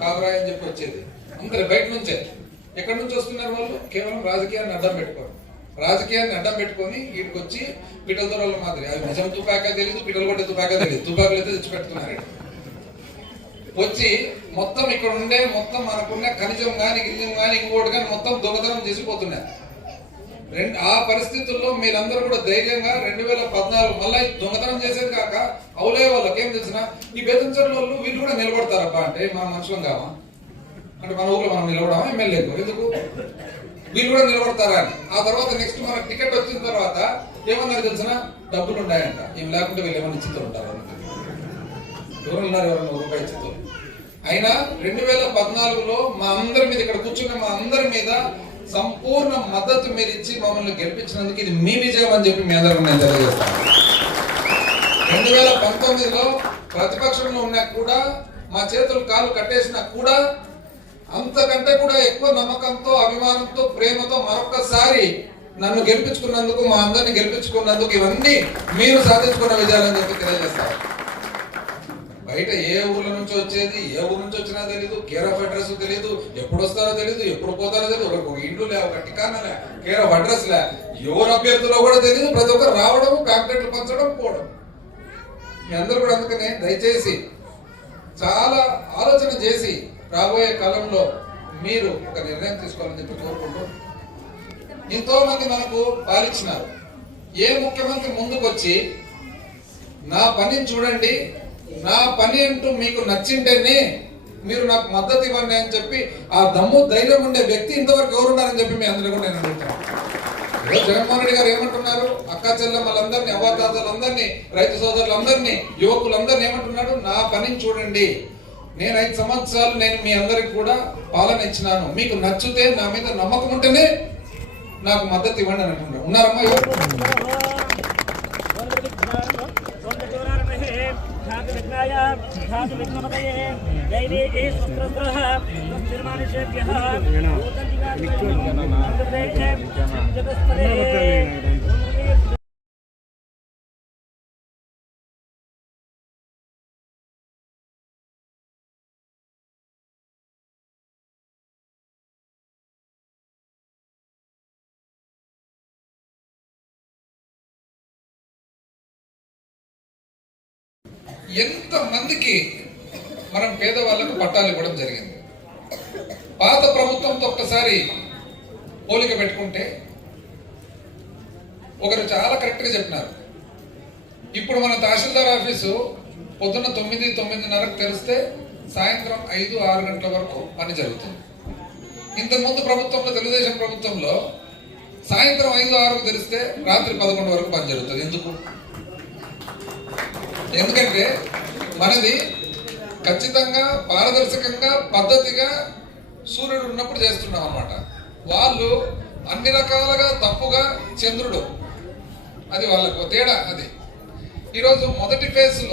కాదురాయి చెప్పి వచ్చేది. అందరు బయట నుంచే. ఎక్కడి నుంచి వస్తున్నారు వాళ్ళు? కేవలం రాజకీయాన్ని అర్థం పెట్టుకోరు రాజకీయాన్ని అడ్డం పెట్టుకొని వీటికి వచ్చి పిట్టల దూరాల మాదిరి. అది నిజం తుపాకా తెలియదు పిట్టలు కొట్టే తుపాకా తెలియదు. తుపాకులు అయితే తెచ్చి పెడుతున్నారు వచ్చి మొత్తం ఇక్కడ ఉండే మొత్తం మనకున్న ఖనిజం కానీ గిరిజం కానీ ఇంకోటి కానీ మొత్తం దొంగతనం చేసిపోతున్నారు రెండు ఆ పరిస్థితుల్లో మీరందరూ కూడా ధైర్యంగా రెండు వేల పద్నాలుగు మళ్ళీ దొంగతనం చేసేది కాక అవులే వాళ్ళకి ఏం తెలిసిన ఈ బేతంచర్ల వాళ్ళు వీళ్ళు కూడా నిలబడతారబ్బా అంటే మన మనుషులం కావా? అంటే మన ఊర్లో మనం నిలబడమా? ఎమ్మెల్యేకు. ఎందుకు? వీళ్ళు కూడా నిలబడతారా అని. ఆ తర్వాత నెక్స్ట్ మన టికెట్ వచ్చిన తర్వాత ఏమన్నారు తెలిసిన డబ్బులు ఉన్నాయంట. ఏం లేకుంటే వీళ్ళు ఏమన్నా ఇచ్చితో ఉంటారు ఎవరు ఉన్నారు ఎవరన్నా రూపాయి ఇచ్చితో అయినా రెండు వేల పద్నాలుగులో మా అందరి మీద ఇక్కడ కూర్చున్న మా అందరి మీద సంపూర్ణ మద్దతు మీరు ఇచ్చి మమ్మల్ని గెలిపించినందుకు ఇది మీ విజయం అని చెప్పి మీ అందరికీ నేను తెలియజేస్తాను. రెండు వేల పంతొమ్మిదిలో ప్రతిపక్షంలో ఉన్నా కూడా మా చేతులు కాళ్ళు కట్టేసినా కూడా అంతకంటే కూడా ఎక్కువ నమ్మకంతో అభిమానంతో ప్రేమతో మరొకసారి నన్ను గెలిపించుకున్నందుకు మా అందరిని గెలిపించుకున్నందుకు ఇవన్నీ మీరు సాధించుకున్న విజయాలని చెప్పి తెలియజేస్తారు బయట ఏ ఊర్ల నుంచి వచ్చేది ఏ ఊరు నుంచి వచ్చినా తెలియదు కేర్ ఆఫ్ అడ్రస్ తెలియదు ఎప్పుడు వస్తారో తెలియదు ఎప్పుడు పోతారో తెలియదు ఒక ఒక ఇండ్లు లే ఒక టికానా లే కేర్ ఆఫ్ అడ్రస్ లే ఎవరు అభ్యర్థులో కూడా తెలియదు ప్రతి ఒక్కరు రావడం ప్యాంప్లెట్లు పంచడం పోవడం. మీ అందరూ కూడా అందుకనే దయచేసి చాలా ఆలోచన చేసి రాబోయే కాలంలో మీరు ఒక నిర్ణయం తీసుకోవాలని చెప్పి కోరుకుంటూ ఎంతో మంది మనకు పాలిచ్చినారు. ఏ ముఖ్యమంత్రి ముందుకొచ్చి నా పనిని చూడండి నా పని అంటూ మీకు నచ్చింటేనే మీరు నాకు మద్దతు ఇవ్వండి అని చెప్పి ఆ దమ్ము ధైర్యం ఉండే వ్యక్తి ఇంతవరకు ఎవరున్నారని చెప్పి మీ అందరూ కూడా నేను అడుగుతాను జగన్మోహన్ రెడ్డి గారు ఏమంటున్నారు? అక్క చెల్లెమ్మలందరినీ అవ్వాతాతలందరినీ రైతు సోదరులందరినీ యువకులందరినీ ఏమంటున్నాడు? నా పనిని చూడండి నేను ఐదు సంవత్సరాలు నేను మీ అందరికి కూడా పాలన ఇచ్చినాను. మీకు నచ్చితే నా మీద నమ్మకం ఉంటేనే నాకు మద్దతు ఇవ్వండి అని అంటున్నారు ఉన్నారమ్మా ఎవరు జగస్పదే ఎంత మందికి మనం పేదవాళ్ళకు పట్టాలు ఇవ్వడం జరిగింది? పాత ప్రభుత్వంతో ఒక్కసారి పోలిక పెట్టుకుంటే ఒకరు చాలా కరెక్ట్గా చెప్పినారు. ఇప్పుడు మన తహసీల్దార్ ఆఫీసు పొద్దున్న తొమ్మిది తొమ్మిదిన్నరకు తెరిస్తే సాయంత్రం ఐదు ఆరు గంటల వరకు పని జరుగుతుంది. ఇంతకుముందు ప్రభుత్వంలో తెలుగుదేశం ప్రభుత్వంలో సాయంత్రం ఐదు ఆరుకు తెరిస్తే రాత్రి పదకొండు వరకు పని జరుగుతుంది. ఎందుకు? ఎందుకంటే మనది ఖచ్చితంగా పారదర్శకంగా పద్ధతిగా సూర్యుడు ఉన్నప్పుడు చేస్తున్నాం అనమాట వాళ్ళు అన్ని రకాలుగా తప్పుగా చంద్రుడు. అది వాళ్ళకు తేడా అది. ఈరోజు మొదటి ఫేజ్లో